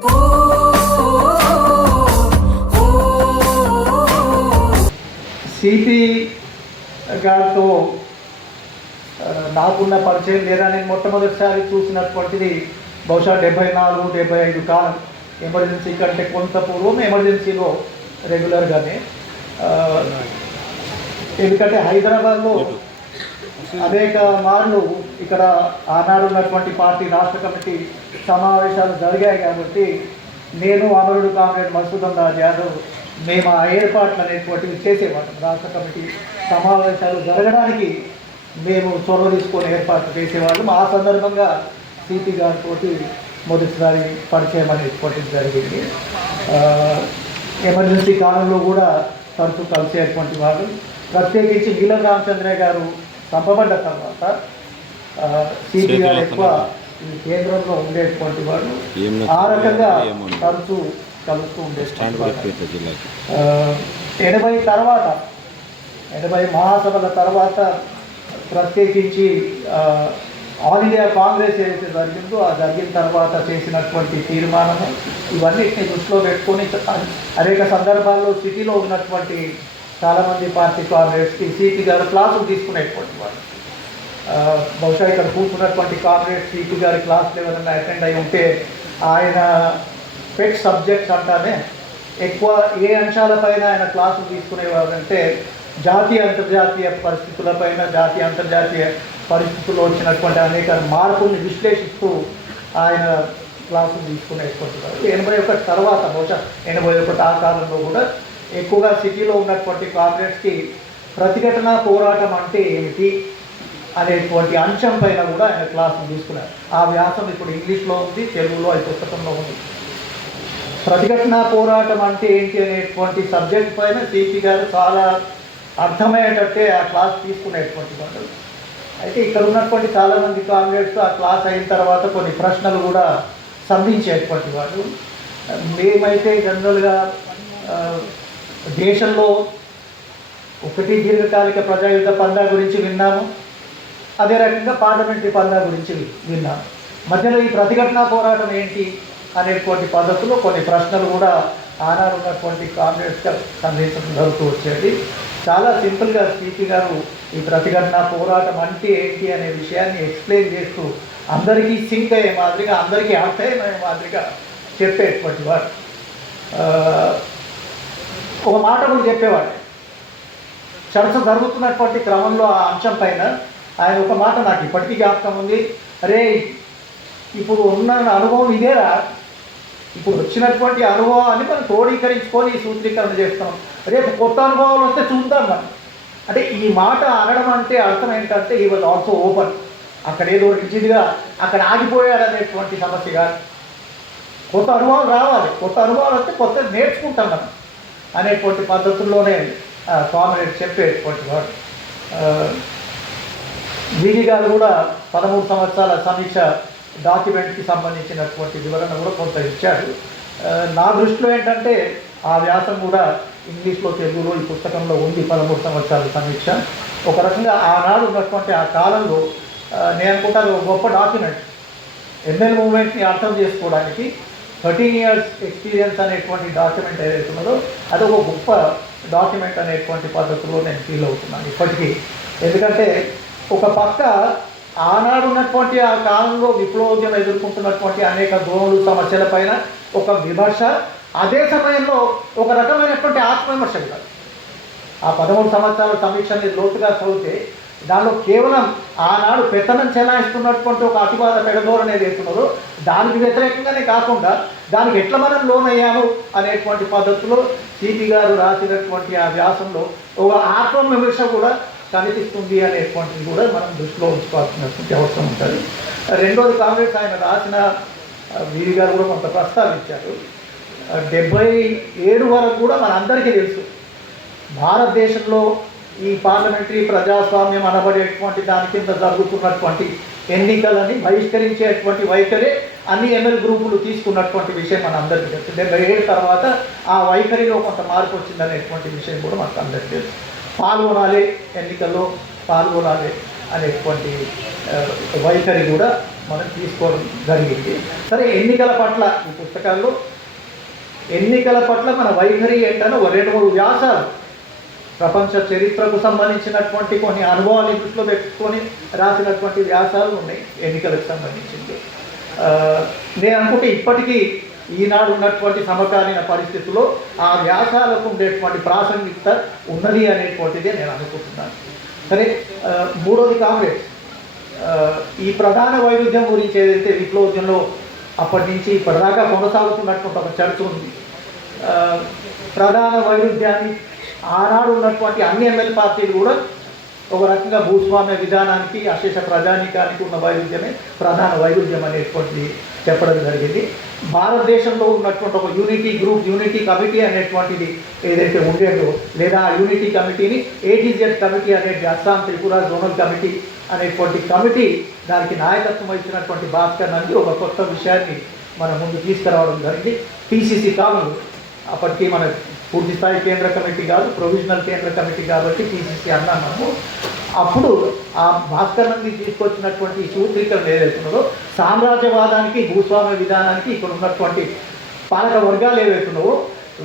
CP గారితో నాకున్న పరిచయం లేదా నేను మొట్టమొదటిసారి చూసినటువంటిది బహుశా 74-75 కాలం ఎమర్జెన్సీ కంటే కొంత పూర్వం ఎమర్జెన్సీలో రెగ్యులర్గానే. ఎందుకంటే హైదరాబాద్లో అనేక మార్లు ఇక్కడ ఆనాడు ఉన్నటువంటి పార్టీ రాష్ట్ర కమిటీ సమావేశాలు జరిగాయి కాబట్టి నేను అమరుడు కామ్రేడ్ మధుసూదన్ రాజ్ యాదవ్ మేము ఆ ఏర్పాట్లు అనేటువంటివి చేసేవాళ్ళం. రాష్ట్ర కమిటీ సమావేశాలు జరగడానికి మేము చొరవ తీసుకొని ఏర్పాట్లు చేసేవాళ్ళం. ఆ సందర్భంగా సిపి గారితో మొదటిసారి పరిచయం అనేటువంటిది జరిగింది. ఎమర్జెన్సీ కాలంలో కూడా తరచూ కలిసేటువంటి వాళ్ళు. ప్రత్యేకించి నీలం రామచంద్రయ్య గారు చంపబడ్డ తర్వాత సిపి గారు ఎక్కువ ఈ కేంద్రంలో ఉండేటువంటి వాళ్ళు. ఆ రకంగా తరచూ కలుస్తూ ఉండేటువంటి 80 తర్వాత 80 మహాసభల తర్వాత ప్రత్యేకించి ఆల్ ఇండియా కాంగ్రెస్ ఏదైతే జరిగిందో ఆ జరిగిన తర్వాత చేసినటువంటి తీర్మానము ఇవన్నిటిని దృష్టిలో పెట్టుకొని అనేక సందర్భాల్లో సిటీలో ఉన్నటువంటి చాలామంది పార్టీ కాంగ్రెస్కి సిపి గారు క్లాసులు తీసుకునేటువంటి వాళ్ళు. బహుశా ఇక్కడ కూర్చున్నటువంటి కాంగ్రెస్ సిపి గారి క్లాసులు ఏమైనా అటెండ్ అయి ఉంటే ఆయన పెట్ సబ్జెక్ట్స్ అంటానే ఎక్కువ ఏ అంశాలపైన ఆయన క్లాసులు తీసుకునేవారంటే జాతీయ అంతర్జాతీయ పరిస్థితులపైన, జాతీయ అంతర్జాతీయ పరిస్థితుల్లో వచ్చినటువంటి అనేక మార్పుల్ని విశ్లేషిస్తూ ఆయన క్లాసులు తీసుకునేటువంటి వారు. 81 తర్వాత బహుశా 81 ఆ కాలంలో కూడా ఎక్కువగా సిటీలో ఉన్నటువంటి కాంగ్రెస్కి ప్రతిఘటన పోరాటం అంటే ఏమిటి అనేటువంటి అంశం పైన కూడా ఆయన క్లాసులు తీసుకున్నారు. ఆ వ్యాసం ఇప్పుడు ఇంగ్లీష్లో ఉంది, తెలుగులో ఈ పుస్తకంలో ఉంది. ప్రతిఘటన పోరాటం అంటే ఏంటి అనేటువంటి సబ్జెక్ట్ పైన సిపి గారు చాలా అర్థమయ్యేటట్టే ఆ క్లాస్ తీసుకునేటువంటి వాళ్ళు. అయితే ఇక్కడ ఉన్నటువంటి చాలామంది కాంగ్రెస్ ఆ క్లాస్ అయిన తర్వాత కొన్ని ప్రశ్నలు కూడా సంధించేటువంటి వాళ్ళు. మేమైతే జనరల్గా దేశంలో ఒకటి దీర్ఘకాలిక ప్రజాయుద్ధ పందా గురించి విన్నాము, అదే రకంగా పార్లమెంటరీ పందా గురించి విన్నాము. మధ్యలో ఈ ప్రతిఘటన పోరాటం ఏంటి అనేటువంటి పద్ధతిలో కొన్ని ప్రశ్నలు కూడా ఆనాడు ఉన్నటువంటి కాంగ్రెస్గా సందేశం జరుగుతూ వచ్చేది. చాలా సింపుల్గా సిపి గారు ఈ ప్రతిఘటన పోరాటం అంటే ఏంటి అనే విషయాన్ని ఎక్స్ప్లెయిన్ చేస్తూ అందరికీ సింక్ అయ్యే మాదిరిగా, అందరికీ అర్థమయ్యే మాదిరిగా చెప్పేటువంటి వాడు. ఒక మాట కూడా చెప్పేవాడు. చర్చ జరుగుతున్నటువంటి క్రమంలో ఆ అంశం పైన ఆయన ఒక మాట నాకు ఇప్పటికీ జ్ఞాపకం ఉంది. అరే, ఇప్పుడు ఉన్న అనుభవం ఇదేరా, ఇప్పుడు వచ్చినటువంటి అనుభవాన్ని మనం క్రోడీకరించుకొని సూత్రీకరణ చేస్తాం, రేపు కొత్త అనుభవాలు వస్తే చూద్దాం మనం. అంటే ఈ మాట అనడం అంటే అర్థం ఏంటంటే ఈ వాజ్ ఆల్సో ఓపెన్. అక్కడ ఏదో రిజిడ్గా అక్కడ ఆగిపోయాడు అనేటువంటి సమస్య కాదు. కొత్త అనుభవాలు రావాలి, కొత్త అనుభవాలు వస్తే కొత్త నేర్చుకుంటాం మనం అనేటువంటి పద్ధతుల్లోనే కామ్రేడ్ చెప్పేటువంటి వాడు. వివి గారు కూడా 13 సంవత్సరాల సమీక్ష డాక్యుమెంట్కి సంబంధించినటువంటి వివరణ కూడా కొంత ఇచ్చాడు. నా దృష్టిలో ఏంటంటే ఆ వ్యాసం కూడా ఇంగ్లీష్లో, తెలుగులో ఈ పుస్తకంలో ఉంది. 13 సంవత్సరాల సమీక్ష ఒక రకంగా ఆనాడు ఉన్నటువంటి ఆ కాలంలో నేను అనుకుంటాను గొప్ప డాక్యుమెంట్. ఎంఎల్ మూవ్మెంట్ని అర్థం చేసుకోవడానికి 13 years ఎక్స్పీరియన్స్ అనేటువంటి డాక్యుమెంట్ ఏదైతే ఉన్నదో అది ఒక గొప్ప డాక్యుమెంట్ అనేటువంటి పద్ధతిలో నేను ఫీల్ అవుతున్నాను ఇప్పటికీ. ఎందుకంటే ఒక పక్క ఆనాడు ఉన్నటువంటి ఆ కాలంలో విప్లవోద్యమం ఎదుర్కొంటున్నటువంటి అనేక ధోరణులు, సమస్యలపైన ఒక విమర్శ, అదే సమయంలో ఒక రకమైనటువంటి ఆత్మవిమర్శ కూడా. ఆ 13 సంవత్సరాల సమీక్షని లోతుగా చదివితే దానిలో కేవలం ఆనాడు పెత్తనం చెలాయిస్తున్నటువంటి ఒక అతివాద పెడధోరణి ఏదైతున్నదో దానికి వ్యతిరేకంగానే కాకుండా దానికి ఎట్లా మనం లోనయ్యాము అనేటువంటి పద్ధతిలో సిపి గారు రాసినటువంటి ఆ వ్యాసంలో ఒక ఆత్మవిమర్శ కూడా కనిపిస్తుంది అనేటువంటిది కూడా మనం దృష్టిలో ఉంచుకోవాల్సినటువంటి అవసరం ఉంటుంది. రెండోది కాంగ్రెస్ ఆయన రాసిన వీరి గారు కూడా కొంత ప్రస్తావించారు. 77 వరకు కూడా మనందరికీ తెలుసు భారతదేశంలో ఈ పార్లమెంటరీ ప్రజాస్వామ్యం అనబడేటువంటి దాని కింద జరుగుతున్నటువంటి ఎన్నికలని బహిష్కరించేటువంటి వైఖరి అన్ని ఎమ్మెల్యే గ్రూపులు తీసుకున్నటువంటి విషయం మన అందరికీ తెలుసు. 77 తర్వాత ఆ వైఖరిలో కొంత మార్పు వచ్చిందనేటువంటి విషయం కూడా మనకు అందరికీ తెలుసు. పాల్గొనాలి, ఎన్నికల్లో పాల్గొనాలి అనేటువంటి వైఖరి కూడా మనం తీసుకోవడం జరిగింది. సరే, ఎన్నికల పట్ల ఈ పుస్తకాల్లో ఎన్నికల పట్ల మన వైఖరి ఏంటని ఒక 2-3 వ్యాసాలు ప్రపంచ చరిత్రకు సంబంధించినటువంటి కొన్ని అనుభవాలు దృష్టిలో పెట్టుకొని రాసినటువంటి వ్యాసాలు ఉన్నాయి ఎన్నికలకు సంబంధించింది. నేను అనుకుంటే ఇప్పటికీ ఈనాడు ఉన్నటువంటి సమకాలీన పరిస్థితుల్లో ఆ వ్యాసాలకు ఉండేటువంటి ప్రాసంగికత ఉన్నది అనేటువంటిదే నేను అనుకుంటున్నాను. సరే, మూడోది కాంగ్రెస్. ఈ ప్రధాన వైరుధ్యం గురించి ఏదైతే విప్లవోద్యంలో అప్పటి నుంచి ఇప్పటిదాకా కొనసాగుతున్నటువంటి ఒక చర్చ ఉంది. ప్రధాన వైరుధ్యాన్ని ఆనాడు ఉన్నటువంటి అన్ని ఎమ్మెల్యే పార్టీలు కూడా ఒక రకంగా భూస్వామ్య విధానానికి, అశేష ప్రజానీకానికి ఉన్న వైరుధ్యమే ప్రధాన వైరుధ్యం అనేటువంటిది చెప్పడం జరిగింది. భారతదేశంలో ఉన్నటువంటి ఒక యూనిటీ గ్రూప్, యూనిటీ కమిటీ అనేటువంటిది ఏదైతే ఉండేదో, లేదా ఆ యూనిటీ కమిటీని ATZ కమిటీ అనేది అస్సాం త్రిపుర జోనల్ కమిటీ అనేటువంటి కమిటీ, దానికి నాయకత్వం ఇచ్చినటువంటి భాస్కర్ నంది ఒక కొత్త విషయాన్ని మన ముందు తీసుకురావడం జరిగింది. PCC కాదు, అప్పటికి మన పూర్తి స్థాయి కేంద్ర కమిటీ కాదు, ప్రొవిజనల్ కేంద్ర కమిటీ కాబట్టి PCC అన్నాం మనము. అప్పుడు ఆ భాస్కర్ నంది తీసుకొచ్చినటువంటి సూత్రీకరణ ఏదైతున్నదో, సామ్రాజ్యవాదానికి, భూస్వామ్య విధానానికి ఇక్కడ ఉన్నటువంటి పాలక వర్గాలు ఏవైతున్నావో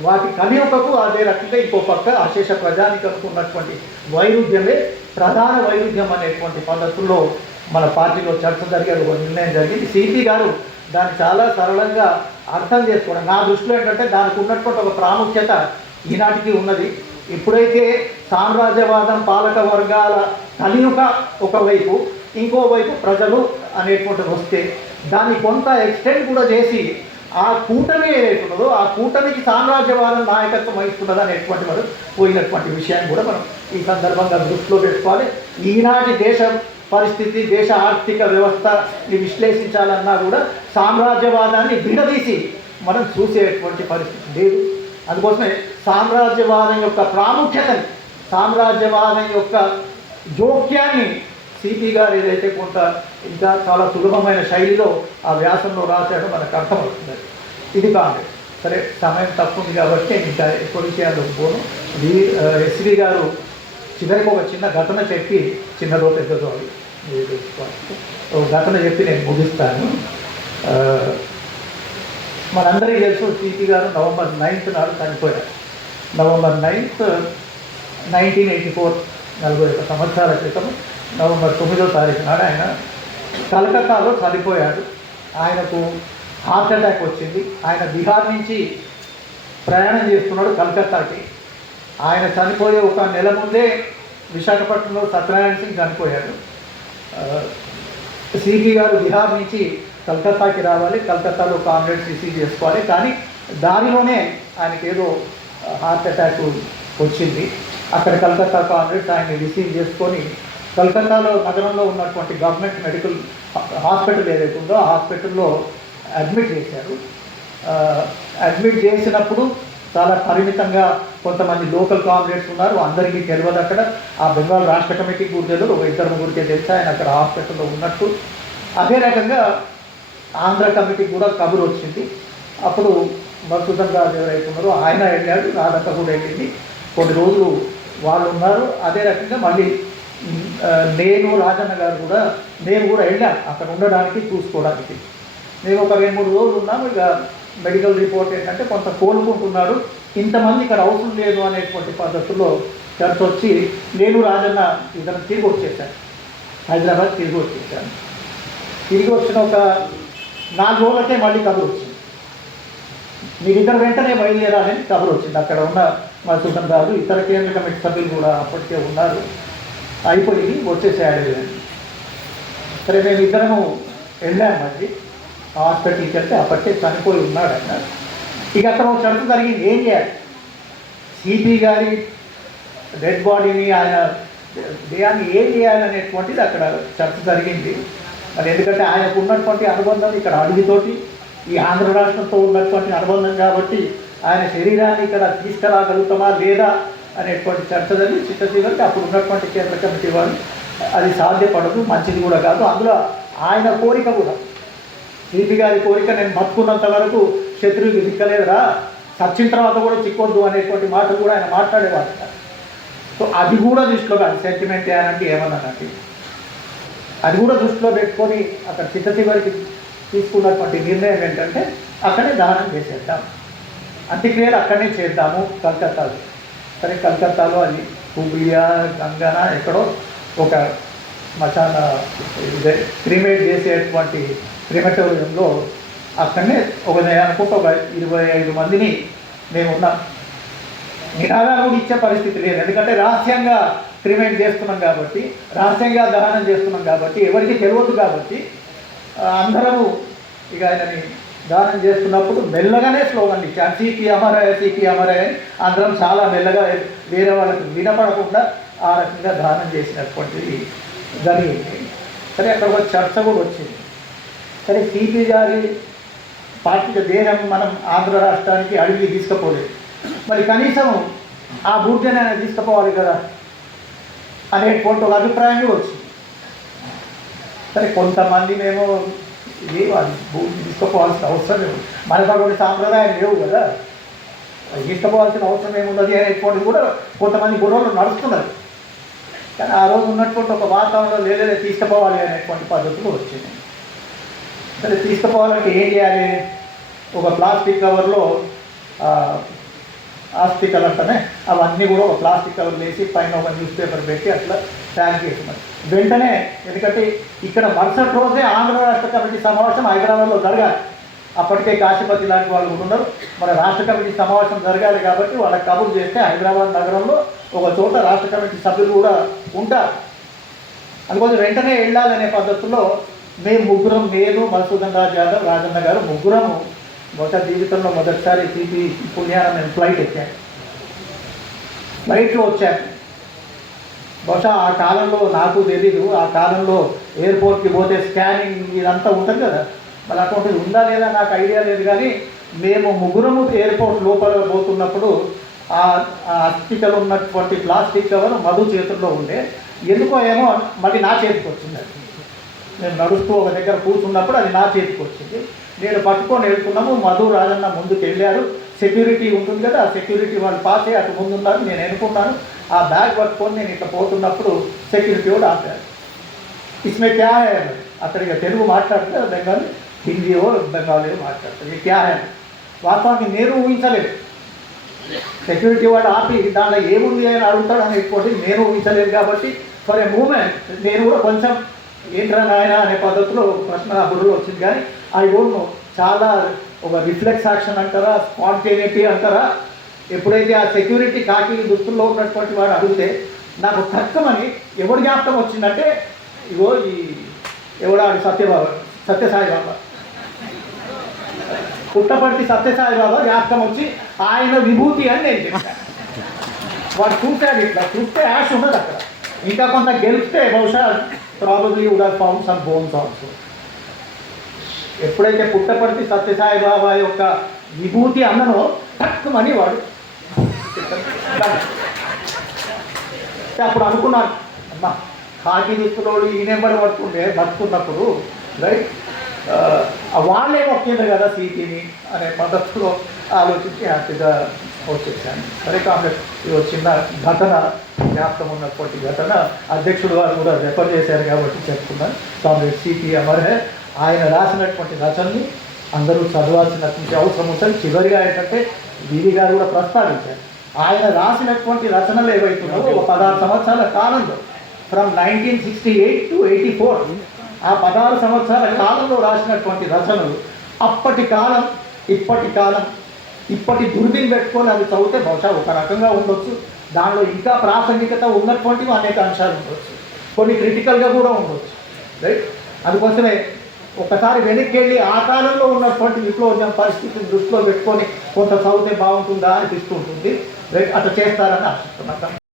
వాటి కలయికకు అదే రకంగా ఇంకో పక్క అశేష ప్రజానికకు ఉన్నటువంటి వైరుధ్యమే ప్రధాన వైరుధ్యం అనేటువంటి పద్ధతుల్లో మన పార్టీలో చర్చ జరిగేది, ఒక నిర్ణయం జరిగింది. CP గారు దాన్ని చాలా సరళంగా అర్థం చేసుకోవడం, నా దృష్టిలో ఏంటంటే దానికి ఉన్నటువంటి ఒక ప్రాముఖ్యత ఈనాటికి ఉన్నది. ఎప్పుడైతే సామ్రాజ్యవాదం, పాలక వర్గాల కలియుక ఒకవైపు, ఇంకోవైపు ప్రజలు అనేటువంటిది వస్తే దాన్ని కొంత ఎక్స్టెండ్ కూడా చేసి ఆ కూటమి ఏదైతున్నదో ఆ కూటమికి సామ్రాజ్యవాదం నాయకత్వం వహిస్తున్నది అనేటువంటి వారు పోయినటువంటి విషయాన్ని కూడా మనం ఈ సందర్భంగా దృష్టిలో పెట్టుకోవాలి. ఈనాటి దేశ పరిస్థితి, దేశ ఆర్థిక వ్యవస్థని విశ్లేషించాలన్నా కూడా సామ్రాజ్యవాదాన్ని విడదీసి మనం చూసేటువంటి పరిస్థితి లేదు. అందుకోసమే సామ్రాజ్యవాదం యొక్క ప్రాముఖ్యతని, సామ్రాజ్యవాదం యొక్క జోక్యాన్ని CP గారు ఏదైతే కొంత ఇంకా చాలా సులభమైన శైలిలో ఆ వ్యాసంలో రాశాడో మనకు అర్థమవుతుంది. ఇది కాంగ్రెస్. సరే, సమయం తక్కువ ఉంది కాబట్టి నేను ఇంకా ఎక్కువ విషయాల్లోకి పోను. SV గారు చివరికి ఒక చిన్న ఘటన చెప్పి, చిన్నదో పెద్దదో అది ఒక ఘటన చెప్పి నేను ముగిస్తాను. మనందరికీ తెలుసు CP గారు November 9th నాడు చనిపోయారు. November 9th, 1984, 41 సంవత్సరాల క్రితం November 9వ తారీఖు నాడు ఆయన కలకత్తాలో చనిపోయాడు. ఆయనకు హార్ట్ అటాక్ వచ్చింది. ఆయన బీహార్ నుంచి ప్రయాణం చేస్తున్నాడు కలకత్తాకి. ఆయన చనిపోయే ఒక నెల ముందే విశాఖపట్నంలో సత్యనారాయణ సింగ్ చనిపోయాడు. CP గారు బీహార్ నుంచి కలకత్తాకి రావాలి, కలకత్తాలో కాంగ్రెస్ రిసీవ్ చేసుకోవాలి. కానీ దానిలోనే ఆయనకి ఏదో హార్ట్ అటాక్ వచ్చింది. అక్కడ కలకత్తా కాంగ్రెస్ ఆయన్ని రిసీవ్ చేసుకొని కలకత్తాలో నగరంలో ఉన్నటువంటి గవర్నమెంట్ మెడికల్ హాస్పిటల్ ఏదైతే ఉందో ఆ హాస్పిటల్లో అడ్మిట్ చేశారు. అడ్మిట్ చేసినప్పుడు చాలా పరిమితంగా కొంతమంది లోకల్ కాంగ్రెస్ ఉన్నారు, అందరికీ తెలియదు. అక్కడ ఆ బెంగాల్ రాష్ట్ర కమిటీకి కూడా తెలియదు, ఒక 2-3కే తెలిసి ఆయన అక్కడ హాస్పిటల్లో ఉన్నట్టు. అదే రకంగా ఆంధ్ర కమిటీకి కూడా కబురు వచ్చింది. అప్పుడు మధుసూదన్ రాజు ఎవరైతే ఉన్నారో ఆయన వెళ్ళాడు, రాధక్క కూడా వెళ్ళింది. కొన్ని రోజులు వాళ్ళు ఉన్నారు. అదే రకంగా మళ్ళీ నేను, రాజన్న గారు కూడా, నేను కూడా వెళ్ళాను అక్కడ ఉండడానికి, చూసుకోవడానికి. నేను ఒక 2-3 రోజులు ఉన్నాను. ఇక మెడికల్ రిపోర్ట్ ఏంటంటే కొంత కోలుకుంటున్నాడు, ఇంతమంది ఇక్కడ అవసరం లేదు అనేటువంటి పద్ధతుల్లో చర్చ వచ్చి నేను, రాజన్న ఇద్దరు తిరిగి వచ్చేసాను, హైదరాబాద్ తిరిగి వచ్చేసాను. తిరిగి వచ్చిన ఒక 4 రోజులకే మళ్ళీ కబురు వచ్చింది, మీరిద్దరు వెంటనే బయలుదేరాలని కబురు వచ్చింది. అక్కడ ఉన్న మధుసూదన్ రాజు, ఇతర కేంద్ర కమిటీ సభ్యులు కూడా అప్పటికే ఉన్నారు. అయిపోయింది, వచ్చేసాడు. సరే, మేము ఇద్దరము వెళ్ళాము. మళ్ళీ హాస్పిటల్కి వెళ్తే అప్పటికే చనిపోయి ఉన్నాడు ఆయన. ఇక అక్కడ ఒక చర్చ జరిగింది, ఏం చేయాలి. CP గారి డెడ్ బాడీని, ఆయన దేహాన్ని ఏం చేయాలనేటువంటిది అక్కడ చర్చ జరిగింది. మరి ఎందుకంటే ఆయనకు ఉన్నటువంటి అనుబంధం ఇక్కడ అడవితోటి, ఈ ఆంధ్ర రాష్ట్రంతో ఉన్నటువంటి అనుబంధం కాబట్టి ఆయన శరీరాన్ని ఇక్కడ తీసుకురాగలుగుతామా లేదా అనేటువంటి చర్చ జరిగి చిత్తశీలకి అప్పుడు ఉన్నటువంటి కేంద్ర కమిటీ వాళ్ళు అది సాధ్యపడదు, మంచిది కూడా కాదు. అందులో ఆయన కోరిక కూడా, CP గారి కోరిక, నేను బతుకున్నంత వరకు శత్రువుకి చిక్కలేదురా, చచ్చిన తర్వాత కూడా చిక్కొద్దు అనేటువంటి మాటలు కూడా ఆయన మాట్లాడేవారు. సో అది కూడా దృష్టిలో కాదు, సెంటిమెంట్ అంటే ఏమన్నానంటే అది కూడా దృష్టిలో పెట్టుకొని అక్కడ చివరికి తీసుకున్నటువంటి నిర్ణయం ఏంటంటే అక్కడే దహనం చేసేద్దాం, అంత్యక్రియలు అక్కడనే చేద్దాము కలకత్తాలో. సరే కలకత్తాలో అది హుబ్లియా గంగానా ఎక్కడో ఒక మచాన క్రిమేట్ చేసేటువంటి క్రిమేటోరియంలో అక్కడనే ఒక నేను అనుకుంటే ఒక 25 మందిని మేము ఉన్నాం. నినాదాలు కూడా ఇచ్చే పరిస్థితి లేదు, ఎందుకంటే రహస్యంగా క్రిమేట్ చేస్తున్నాం కాబట్టి, రహస్యంగా దహనం చేస్తున్నాం కాబట్టి, ఎవరికి తెలియదు కాబట్టి అందరము ఇక ఆయనని దానం చేస్తున్నప్పుడు మెల్లగానే స్లోగన్ ఇచ్చారు, సీపీ అమరాయ సీపీ అమరాయ అని అందరం చాలా మెల్లగా వేరే వాళ్ళకి వినపడకుండా ఆ రకంగా దానం చేసినటువంటిది జరిగింది. సరే అక్కడ ఒక చర్చ కూడా వచ్చింది. సరే సిపి గారి పార్టీల దేహం మనం ఆంధ్ర రాష్ట్రానికి అడిగి తీసుకుపోలేదు, మరి కనీసం ఆ భూమిని ఆయన తీసుకుపోవాలి కదా అనేటువంటి ఒక అభిప్రాయం కూడా వచ్చింది. సరే కొంతమంది మేము ఇది అది భూమిని తీసుకుపోవాల్సిన అవసరం లేదు, మనకు అటువంటి సాంప్రదాయాలు లేవు కదా, తీసుకుపోవాల్సిన అవసరం ఏమున్నది అనేటువంటి కూడా కొంతమంది గొడవలు నడుస్తున్నారు. కానీ ఆ రోజు ఉన్నటువంటి ఒక వాతావరణంలో లేదే తీసుకుపోవాలి అనేటువంటి పద్ధతులు వచ్చింది. సరే తీసుకుపోవాలంటే ఏం చేయాలి, ఒక ప్లాస్టిక్ కవర్లో ఆస్తికలు అంటనే అవన్నీ కూడా ఒక ప్లాస్టిక్ కవర్లు వేసి పైన ఒక న్యూస్ పేపర్ పెట్టి అట్లా ప్యాక్ చేస్తున్నారు. వెంటనే ఎందుకంటే ఇక్కడ మరుసటి రోజే ఆంధ్ర రాష్ట్ర కమిటీ సమావేశం హైదరాబాద్లో జరగాలి. అప్పటికే కాశీపతి లాంటి వాళ్ళు కూడా ఉన్నారు. మన రాష్ట్ర కమిటీ సమావేశం జరగాలి కాబట్టి వాళ్ళకి కబురు చేస్తే హైదరాబాద్ నగరంలో ఒక చోట రాష్ట్ర కమిటీ సభ్యులు కూడా ఉంటారు. అందుకోసం వెంటనే వెళ్ళాలనే పద్ధతిలో మేము ముగ్గురం, నేను మధుసూదన్ రాజ్ యాదవ్, రాజన్న గారు ముగ్గురము జీవితంలో మొదటిసారి సిపి పుణ్యాన మేము ఫ్లైట్ ఎక్కాను. ఫ్లైట్లో వచ్చాను. బహుశా ఆ కాలంలో నాకు తెలీదు, ఆ కాలంలో ఎయిర్పోర్ట్కి పోతే స్కానింగ్ ఇదంతా ఉంటుంది కదా, మరి అటువంటిది ఉందా లేదా నాకు ఐడియా లేదు. కానీ మేము ముగ్గురము ఎయిర్పోర్ట్ లోపల పోతున్నప్పుడు ఆ అస్థికలు ఉన్నటువంటి ప్లాస్టిక్ కవర్ మధు చేతుల్లో ఉండే, ఎందుకో ఏమో మళ్ళీ నా చేతికి వచ్చింది. నేను నడుస్తూ ఒక దగ్గర కూర్చున్నప్పుడు అది నా చేతికి వచ్చింది. నేను పట్టుకొని వెళ్తున్నాము, మధు రాజన్న ముందుకు వెళ్ళారు. సెక్యూరిటీ ఉంటుంది కదా, ఆ సెక్యూరిటీ వాళ్ళు పాస్ అయ్యి అటు ముందున్నారు, నేను ఎన్నుకున్నాను. ఆ బ్యాగ్ పట్టుకొని నేను ఇట్లా పోతున్నప్పుడు సెక్యూరిటీ కూడా ఆపారు. ఇస్మే క్యా హై అక్కడికి తెలుగు మాట్లాడితే బెంగాలీ, హిందీయో బెంగాలీయో మాట్లాడతారు. ఇది క్యా హై వాస్తవానికి నేను ఊహించలేదు. సెక్యూరిటీ వాడు ఆపి దాంట్లో ఏముంది అని అడుగుతాడు అనేటువంటి నేను ఊహించలేదు. కాబట్టి ఫర్ ఏ మూమెంట్ నేను కూడా కొంచెం ఏంట్రా నాయన అనే పద్ధతిలో ప్రశ్న నా బుర్రలో వచ్చింది. కానీ ఐ డోంట్ నో, చాలా ఒక రిఫ్లెక్స్ యాక్షన్ అంటారా, స్పాంటేనిటీ అంటారా, ఎప్పుడైతే ఆ సెక్యూరిటీ కాకి దుస్తుల్లో ఉన్నటువంటి వాడు అడిగితే నాకు తక్కువని ఎవరు జ్ఞాపకం వచ్చిందంటే ఇగో ఈ ఎవడాడు సత్యసాయి బాబా, పుట్టపర్తి సత్యసాయి బాబా జ్ఞాపకం వచ్చి ఆయన విభూతి అని నేను చెప్పాను. వాడు చూశాడు, ఇట్లా చూస్తే యాష్ ఉండదు అక్కడ. ఇంకా కొంత గెలిస్తే బహుశా probably would have found some bones also. ఎప్పుడైతే పుట్టపర్తి సత్యసాయి బాబా యొక్క విభూతి అన్ననో తక్కువని వాడు అప్పుడు అనుకున్నాను, అమ్మా కాకి దుస్తులోడు ఈయనెంబడి పడుతుండే బతుకున్నప్పుడు రైట్ వాళ్ళే ఒక్కింది కదా సీటీని అనే పద్ధతిలో ఆలోచించి హ్యాపీగా వచ్చేసాను. సరే కాంగ్రెస్ ఇది చిన్న ఘటన, జ్ఞాపకం ఉన్నటువంటి ఘటన అధ్యక్షుడు వారు కూడా రెఫర్ చేశారు కాబట్టి చెప్తున్నాను. కాంగ్రెస్ సిపి అమర్ హై ఆయన రాసినటువంటి రచనని అందరూ చదవాల్సినటువంటి అవసరం ఉంటుంది. చివరిగా ఏంటంటే బీవీ గారు కూడా ప్రస్తావించారు, ఆయన రాసినటువంటి రచనలు ఏవైతున్నాయో ఒక 16 సంవత్సరాల కాలంలో ఫ్రమ్ 1968 to 84 ఆ 16 సంవత్సరాల కాలంలో రాసినటువంటి రచనలు అప్పటి కాలం ఇప్పటి కాలం ఇప్పటి దుర్దిని పెట్టుకొని అవి చదివితే బహుశా ఒక రకంగా ఉండొచ్చు. దానిలో ఇంకా ప్రాసంగికత ఉన్నటువంటివి అనేక అంశాలు ఉండవచ్చు, కొన్ని క్రిటికల్గా కూడా ఉండవచ్చు రైట్. అందుకోసమే ఒకసారి వెనక్కి వెళ్ళి ఆ కాలంలో ఉన్నటువంటి విప్లవోద్యమ పరిస్థితిని దృష్టిలో పెట్టుకొని కొంత చదివితే బాగుంటుందా అనిపిస్తుంటుంది రైట్. అట్లా చేస్తారని ఆశిస్తున్నాను.